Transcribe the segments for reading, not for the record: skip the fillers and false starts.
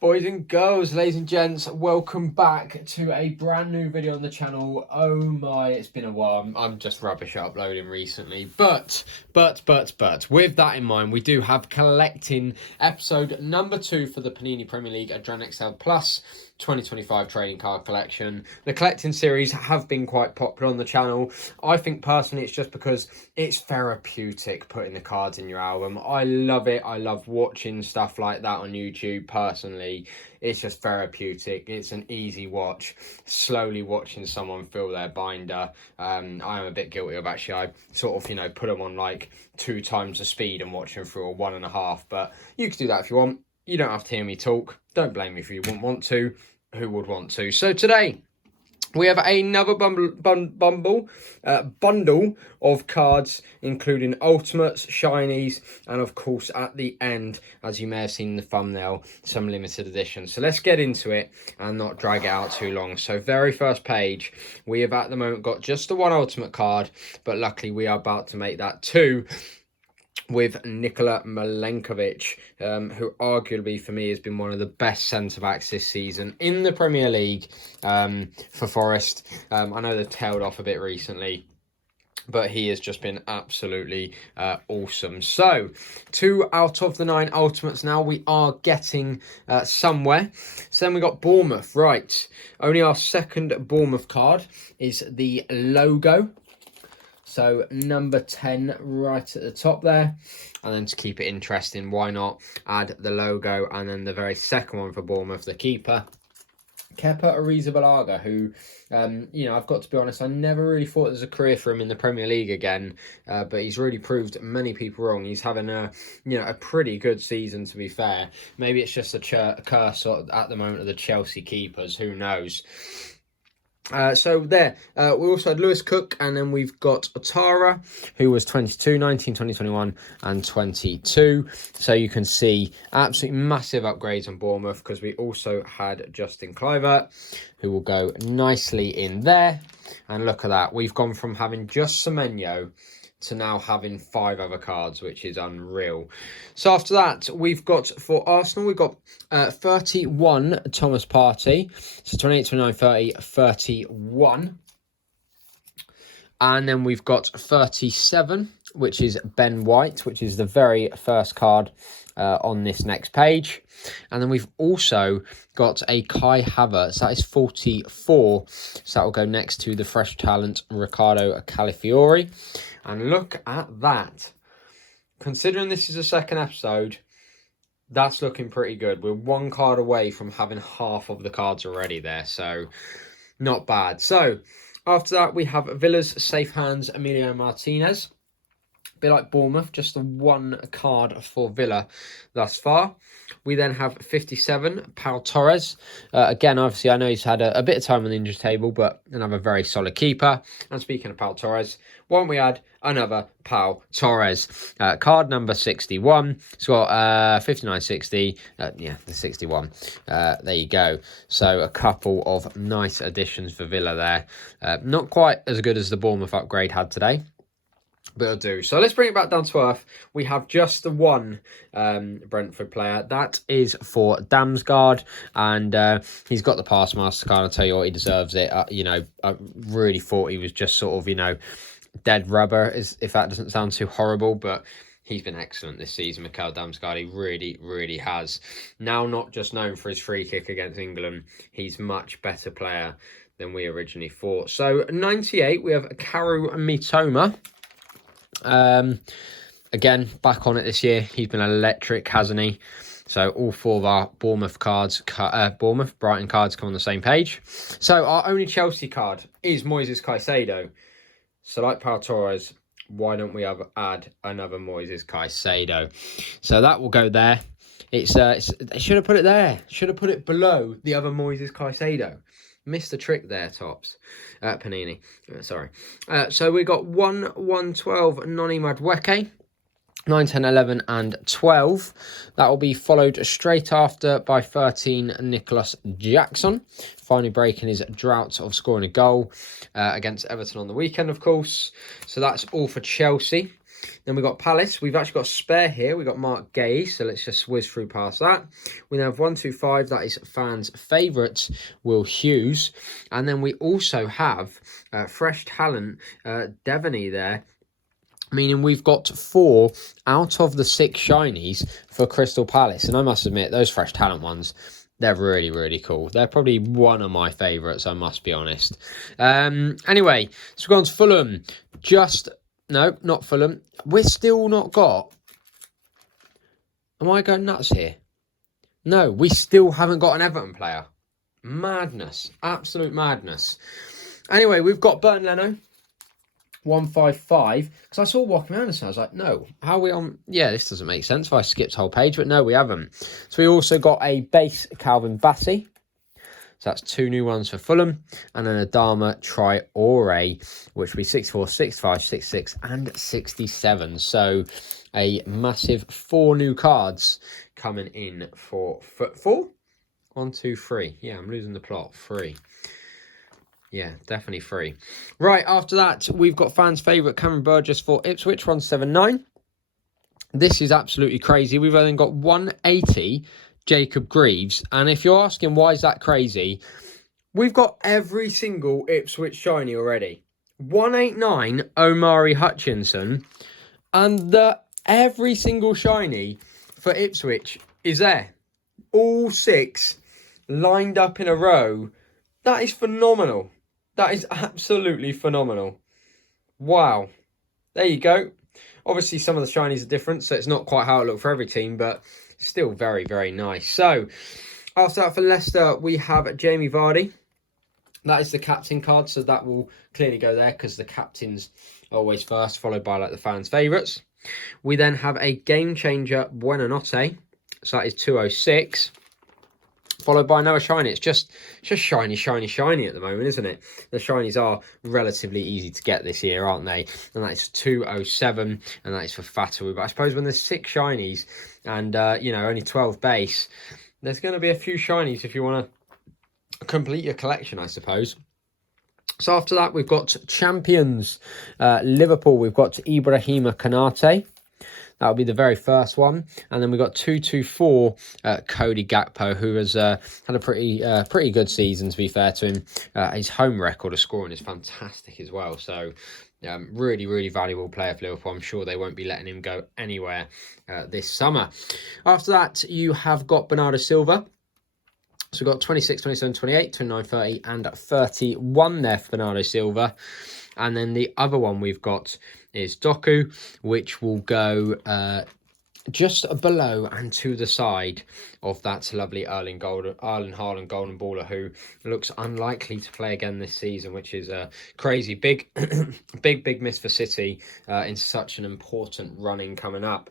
Boys and girls, ladies and gents, welcome back to a brand new video on the channel. Oh my, it's been a while. I'm just rubbish at uploading recently. But, with that in mind, we do have collecting episode number 2 for the Panini Premier League Adrenalyn Plus 2025 trading card collection. The collecting series have been quite popular on the channel. I think personally it's just because it's therapeutic putting the cards in your album. I love it. I love watching stuff like that on YouTube personally. It's just therapeutic. It's an easy watch. Slowly watching someone fill their binder. I am a bit guilty of actually. I sort of, put them on like 2 times the speed and watch them through, or 1.5. But you can do that if you want. You don't have to hear me talk. Don't blame me if you wouldn't want to. Who would want to? So today we have another bundle of cards, including ultimates, shinies, and of course at the end, as you may have seen in the thumbnail, some limited editions. So let's get into it and not drag it out too long. So very first page, we have at the moment got just the 1 ultimate card, but luckily we are about to make that 2 with Nikola Milenkovic, who arguably for me has been one of the best centre-backs this season in the Premier League for Forest. I know they've tailed off a bit recently, but he has just been absolutely awesome. So, 2 out of the 9 ultimates now. We are getting somewhere. So then we got Bournemouth. Right, only our second Bournemouth card is the logo. So number 10 right at the top there. And then to keep it interesting, why not add the logo and then the very second one for Bournemouth, the keeper, Kepa Arrizabalaga, who, I've got to be honest, I never really thought there was a career for him in the Premier League again, but he's really proved many people wrong. He's having a pretty good season, to be fair. Maybe it's just a curse at the moment of the Chelsea keepers, who knows. So there, we also had Lewis Cook, and then we've got Otara, who was 22, 19, 2021, and 22. So you can see absolutely massive upgrades on Bournemouth, because we also had Justin Kluivert, who will go nicely in there. And look at that, we've gone from having just Semenyo to now having 5 other cards, which is unreal. So after that, we've got, for Arsenal, we've got 31 Thomas Partey. So 28, 29, 30, 31. And then we've got 37, which is Ben White, which is the very first card on this next page. And then we've also got a Kai Havertz. That is 44. So that will go next to the fresh talent Riccardo Calafiori. And look at that. Considering this is a second episode, that's looking pretty good. We're 1 card away from having half of the cards already there. So not bad. So after that, we have Villa's safe hands Emilio Martinez. A bit like Bournemouth, just the 1 card for Villa thus far. We then have 57, Pau Torres. Again, obviously, I know he's had a bit of time on the injury table, but another very solid keeper. And speaking of Pau Torres, why don't we add another Pau Torres? Card number 61. It's got 59-60. The 61. There you go. So a couple of nice additions for Villa there. Not quite as good as the Bournemouth upgrade had today, but it'll do. So let's bring it back down to earth. We have just the 1 Brentford player. That is for Damsgaard, and he's got the pass master card. I'll tell you what, he deserves it. I really thought he was just sort of, dead rubber, if that doesn't sound too horrible, but he's been excellent this season, Mikel Damsgaard. He really, really has. Now not just known for his free kick against England, he's much better player than we originally thought. So 98, we have Karu Mitoma. Again, back on it this year. He's been electric, hasn't he? So all 4 of our Bournemouth cards, Brighton cards come on the same page. So our only Chelsea card is Moises Caicedo. So like Pau Torres, why don't we add another Moises Caicedo? So that will go there. They should have put it there. Should have put it below the other Moises Caicedo. Missed the trick there, Tops. Panini. Sorry. So we got 1, 1, 12, Noni Madueke. 9, 10, 11 and 12. That will be followed straight after by 13, Nicholas Jackson. Finally breaking his drought of scoring a goal against Everton on the weekend, of course. So that's all for Chelsea. Then we've got Palace. We've actually got a spare here. We've got Mark Gay, so let's just whiz through past that. We now have 125. That is fans' favourites, Will Hughes. And then we also have fresh talent, Devaney there. Meaning we've got 4 out of the 6 shinies for Crystal Palace. And I must admit, those fresh talent ones, they're really, really cool. They're probably one of my favourites, I must be honest. Anyway, so we're going to Fulham. No, not Fulham. We're still not got... Am I going nuts here? No, we still haven't got an Everton player. Madness. Absolute madness. Anyway, we've got Burn Leno. 155, because I saw walking around and I was like, no, how are we on? Yeah, this doesn't make sense if I skipped the whole page, but no, we haven't. So we also got a base Calvin Bassey. So that's 2 new ones for Fulham, and then a Dharma Traore, which will be 64, 65, 66, and 67. So a massive 4 new cards coming in for 4? 1, 2, 3. Yeah, I'm losing the plot. 3. Yeah, definitely 3. Right, after that, we've got fans' favourite Cameron Burgess for Ipswich, 179. This is absolutely crazy. We've only got 180 Jacob Greaves. And if you're asking why is that crazy, we've got every single Ipswich shiny already. 189 Omari Hutchinson. And every single shiny for Ipswich is there. All 6 lined up in a row. That is phenomenal. That is absolutely phenomenal. Wow. There you go. Obviously, some of the shinies are different, so it's not quite how it looked for every team, but still very, very nice. So, after that for Leicester, we have Jamie Vardy. That is the captain card, so that will clearly go there because the captain's always first, followed by like the fans' favourites. We then have a game changer, Buonanotte. So that is 206. Followed by another shiny. It's just shiny, shiny, shiny at the moment, isn't it? The shinies are relatively easy to get this year, aren't they? And that is 207, and that is for Fatawu. But I suppose when there's 6 shinies and, only 12 base, there's going to be a few shinies if you want to complete your collection, I suppose. So after that, we've got champions. Liverpool, we've got Ibrahima Konate. That'll be the very first one. And then we've got 224 Cody Gakpo, who has had a pretty good season, to be fair to him. His home record of scoring is fantastic as well. So really, really valuable player for Liverpool. I'm sure they won't be letting him go anywhere this summer. After that, you have got Bernardo Silva. So we've got 26, 27, 28, 29, 30 and 31 there for Bernardo Silva. And then the other one we've got is Doku, which will go just below and to the side of that lovely Erling Haaland golden baller, who looks unlikely to play again this season, which is a crazy big miss for City in such an important running coming up.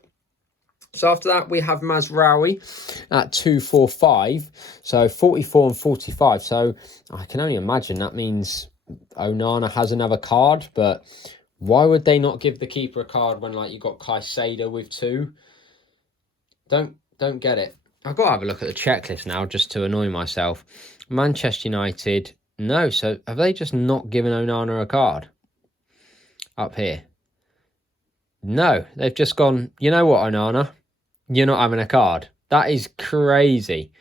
So after that, we have Mazraoui at 245, so 44 and 45. So I can only imagine that means Onana has another card, but why would they not give the keeper a card when you got Caicedo with 2? Don't get it. I've got to have a look at the checklist now just to annoy myself. Manchester United, no. So have they just not given Onana a card up here? No, they've just gone, you know what, Onana? You're not having a card. That is crazy.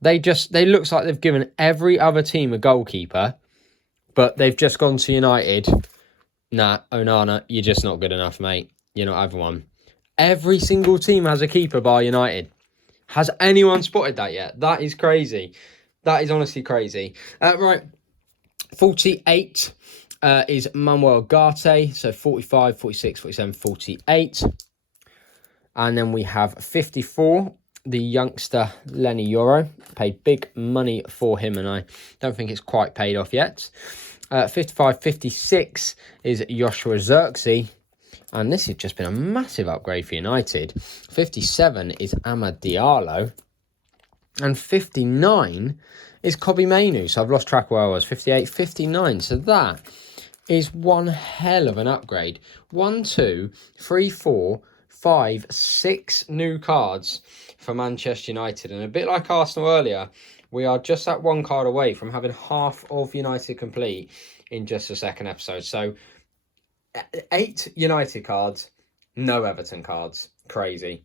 They looks like they've given every other team a goalkeeper, but they've just gone to United. Nah, Onana, you're just not good enough, mate. You're not having one. Every single team has a keeper bar United. Has anyone spotted that yet? That is crazy. That is honestly crazy. Right, 48 is Manuel Garte. So 45, 46, 47, 48. And then we have 54, the youngster Lenny Yoro. Paid big money for him, and I don't think it's quite paid off yet. 55, 56 is Joshua Zirkzee. And this has just been a massive upgrade for United. 57 is Amad Diallo. And 59 is Kobbie Mainoo. So I've lost track where I was. 58, 59. So that is one hell of an upgrade. 1, 2, 3, 4, 5, 6 new cards for Manchester United. And a bit like Arsenal earlier, we are just that 1 card away from having half of United complete in just the second episode. So 8 United cards, no Everton cards. Crazy.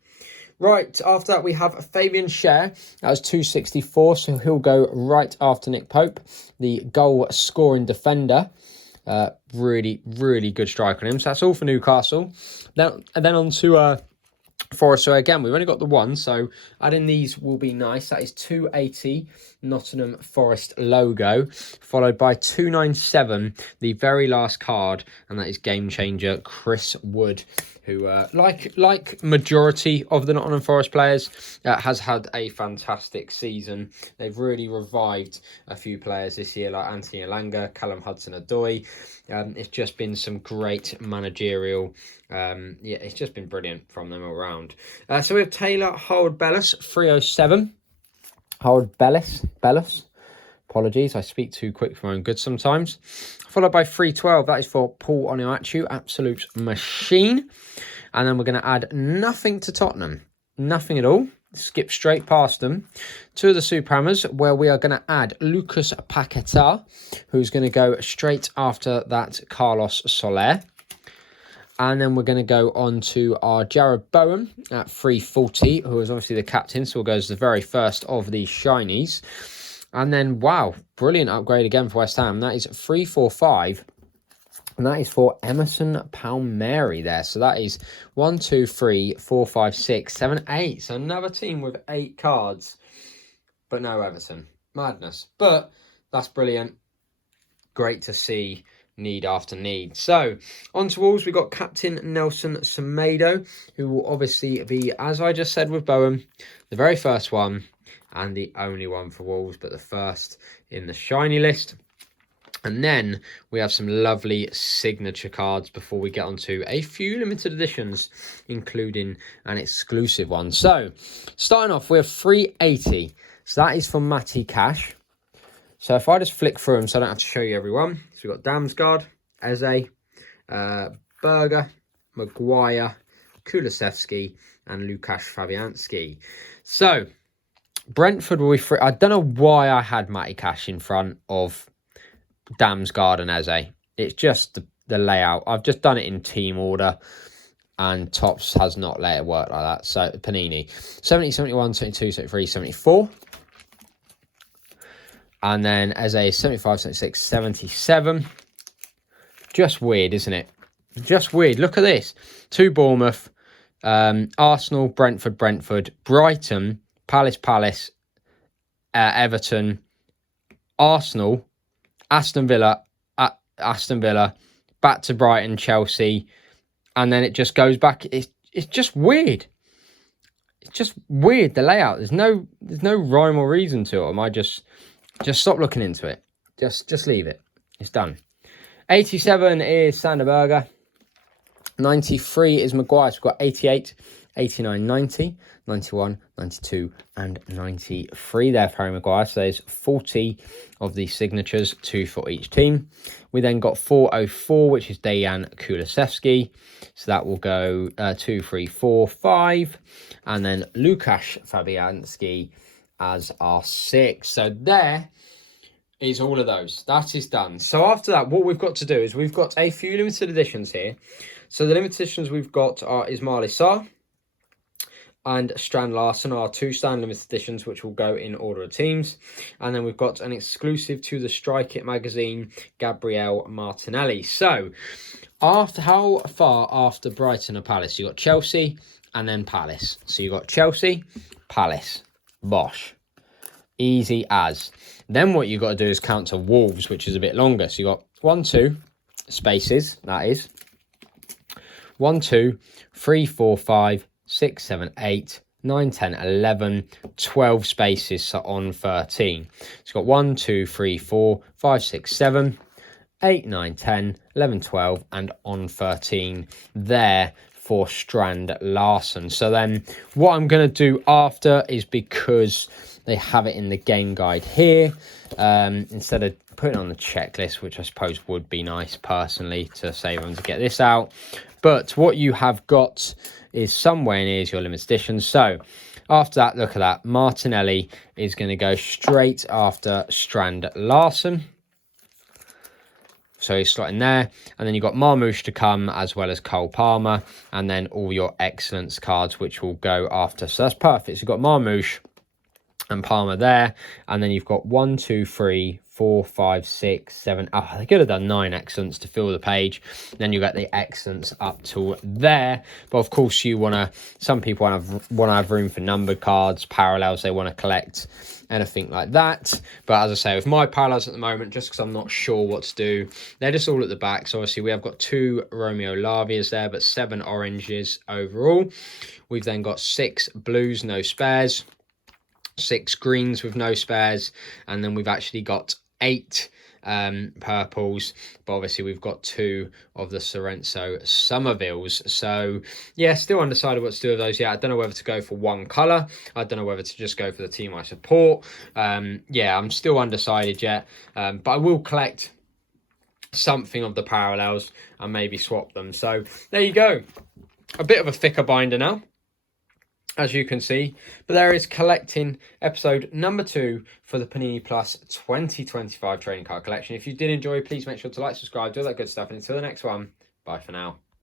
Right, after that we have Fabian Schär. That was 264, so he'll go right after Nick Pope, the goal-scoring defender. Really, really good strike on him. So that's all for Newcastle. And then on to Forest. So again, we've only got the one, so adding these will be nice. That is 280 Nottingham Forest logo, followed by 297, the very last card, and that is game changer Chris Wood, who, like majority of the Nottingham Forest players, has had a fantastic season. They've really revived a few players this year, like Anthony Elanga, Callum Hudson-Odoi. It's just been some great managerial. It's just been brilliant from them all round. So we have Taylor Howard-Bellis, 307. Howard-Bellis. Apologies, I speak too quick for my own good sometimes. Followed by 312. That is for Paul Onuachu, absolute machine. And then we're going to add nothing to Tottenham. Nothing at all. Skip straight past them to the Super Hammers, where we are going to add Lucas Paquetá, who's going to go straight after that Carlos Soler. And then we're going to go on to our Jared Bowen at 340, who is obviously the captain, so we'll go as the very first of the shinies. And then, wow, brilliant upgrade again for West Ham. That is 345. And that is for Emerson Palmieri there. So that is 1, 2, 3, 4, 5, 6, 7, 8. So another team with 8 cards, but no Everton. Madness. But that's brilliant. Great to see need after need. So on to Wolves, we've got Captain Nelson Semedo, who will obviously be, as I just said with Bowen, the very first one and the only one for Wolves, but the first in the shiny list. And then we have some lovely signature cards before we get on to a few limited editions, including an exclusive one. So, starting off, we have 380. So that is from Matty Cash. So if I just flick through them so I don't have to show you everyone. So we've got Damsgaard, Eze, Berger, Maguire, Kulusevski, and Lukasz Fabianski. So, Brentford will be free. I don't know why I had Matty Cash in front of Damsgaard and Eze. It's just the layout. I've just done it in team order, and Topps has not let it work like that. So Panini 70, 71, 72, 73, 74. And then Eze 75, 76, 77. Just weird, isn't it? Just weird. Look at this. 2 Bournemouth, Arsenal, Brentford, Brighton, Palace, Everton, Arsenal, Aston Villa, back to Brighton, Chelsea, and then it just goes back. It's just weird. It's just weird, the layout. There's no rhyme or reason to it. I just stop looking into it. Just leave it. It's done. 87 is Sander Berger. 93 is Maguire. So we've got 88, 89, 90, 91, 92, and 93 there for Harry Maguire. So there's 40 of these signatures, 2 for each team. We then got 404, which is Dejan Kulusevski. So that will go 2, 3, 4, 5. And then Lukasz Fabianski as our 6. So there is all of those. That is done. So after that, what we've got to do is we've got a few limited editions here. So the limited editions we've got are Ismail Sarr and Strand Larsen, are 2 stand limited editions, which will go in order of teams. And then we've got an exclusive to the Strike It magazine, Gabriel Martinelli. So, how far after Brighton or Palace? You got Chelsea and then Palace. So you got Chelsea, Palace, Bosh. Easy as. Then what you got to do is count to Wolves, which is a bit longer. So you got 1, 2 spaces, that is 1, 2, 3, 4, 5, 6, 7, 8, 9, 10, 11, 12 spaces, so on 13. It's got 1, 2, 3, 4, 5, 6, 7, 8, 9, 10, 11, 12, and on 13 there for Strand Larsen. So then what I'm going to do after is, because they have it in the game guide here, instead of putting it on the checklist, which I suppose would be nice personally to save them to get this out. But what you have got is somewhere near your limited edition. So after that, look at that. Martinelli is going to go straight after Strand Larsen. So he's slotting there. And then you've got Marmouche to come, as well as Cole Palmer. And then all your excellence cards, which will go after. So that's perfect. So you've got Marmouche and Palmer there. And then you've got 1, 2, 3, 4, 5, 6, 7. Oh, they could have done 9 excellence to fill the page. Then you got the excellence up to there. But of course, you want to. Some people want to have room for numbered cards, parallels they want to collect, anything like that. But as I say, with my parallels at the moment, just because I'm not sure what to do, they're just all at the back. So obviously we have got 2 Romeo Lavias there, but 7 oranges overall. We've then got 6 blues, no spares. 6 greens with no spares, and then we've actually got 8 purples, but obviously we've got 2 of the Sorrento Somervilles. So yeah, still undecided what to do with those yet. I don't know whether to go for one color. I don't know whether to just go for the team I support. Yeah, I'm still undecided yet, but I will collect something of the parallels and maybe swap them. So there you go, a bit of a thicker binder now, as you can see. But there is collecting episode number 2 for the Panini Plus 2025 trading card collection. If you did enjoy, please make sure to like, subscribe, do all that good stuff. And until the next one, bye for now.